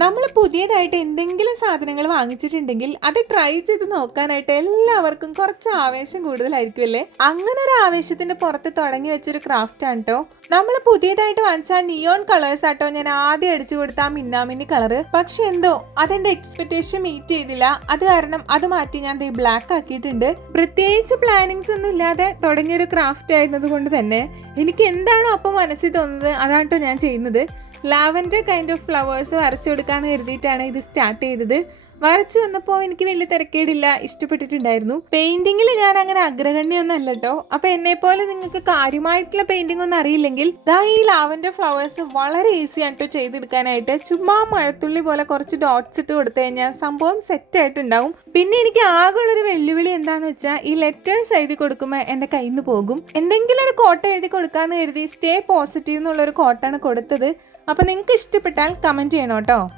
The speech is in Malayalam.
നമ്മൾ പുതിയതായിട്ട് എന്തെങ്കിലും സാധനങ്ങൾ വാങ്ങിച്ചിട്ടുണ്ടെങ്കിൽ അത് ട്രൈ ചെയ്ത് നോക്കാനായിട്ട് എല്ലാവർക്കും കുറച്ച് ആവേശം കൂടുതലായിരിക്കും അല്ലേ? അങ്ങനെ ഒരു ആവേശത്തിന്റെ പുറത്ത് തുടങ്ങി വെച്ചൊരു ക്രാഫ്റ്റ് ആണ് കേട്ടോ നമ്മൾ പുതിയതായിട്ട് വാങ്ങിച്ച നിയോൺ കളേഴ്സ് ആട്ടോ ഞാൻ ആദ്യം അടിച്ചു കൊടുത്ത ആ മിന്നാമിന്നി കളറ് പക്ഷെ എന്തോ അതെന്റെ എക്സ്പെക്ടേഷൻ മീറ്റ് ചെയ്തില്ല. അത് കാരണം അത് മാറ്റി ഞാൻ ബ്ലാക്ക് ആക്കിയിട്ടുണ്ട്. പ്രത്യേകിച്ച് പ്ലാനിങ്സ് ഒന്നും ഇല്ലാതെ തുടങ്ങിയൊരു ക്രാഫ്റ്റ് ആയിരുന്നത് കൊണ്ട് തന്നെ എനിക്ക് എന്താണോ അപ്പം മനസ്സിൽ തോന്നുന്നത്? അതാണ് ഞാൻ ചെയ്യുന്നത്. ലാവൻഡർ കൈൻഡ് ഓഫ് ഫ്ലവേഴ്സ് വരച്ചു കൊടുക്കാമെന്ന് കരുതിയിട്ടാണ് ഇത് സ്റ്റാർട്ട് ചെയ്തത്. വരച്ചു വന്നപ്പോൾ എനിക്ക് വലിയ തിരക്കേടില്ല ഇഷ്ടപ്പെട്ടിട്ടുണ്ടായിരുന്നു. പെയിന്റിങ്ങിൽ ഞാൻ അങ്ങനെ അഗ്രഗണ്യൊന്നും അല്ല കേട്ടോ അപ്പൊ എന്നെ പോലെ നിങ്ങൾക്ക് കാര്യമായിട്ടുള്ള പെയിന്റിംഗ് ഒന്നും അറിയില്ലെങ്കിൽ ദാ ഈ ലാവന്റെ ഫ്ലവേഴ്സ് വളരെ ഈസി ആയിട്ടോ ചെയ്തെടുക്കാനായിട്ട്. ചുമ്മാ മഴത്തുള്ളി പോലെ കുറച്ച് ഡോട്ട്സ് ഇട്ട് കൊടുത്തു കഴിഞ്ഞാൽ സംഭവം സെറ്റ് ആയിട്ടുണ്ടാവും. പിന്നെ എനിക്ക് ആകെ ഉള്ളൊരു വെല്ലുവിളി എന്താന്ന് വെച്ചാൽ ഈ ലെറ്റേഴ്സ് എഴുതി കൊടുക്കുമ്പോൾ എന്റെ കയ്യിൽ നിന്ന് പോകും. എന്തെങ്കിലും ഒരു കോട്ട എഴുതി കൊടുക്കാന്ന് കരുതി സ്റ്റേ പോസിറ്റീവ് എന്നുള്ളൊരു കോട്ടാണ് കൊടുത്തത്. അപ്പൊ നിങ്ങൾക്ക് ഇഷ്ടപ്പെട്ടാൽ കമന്റ് ചെയ്യണം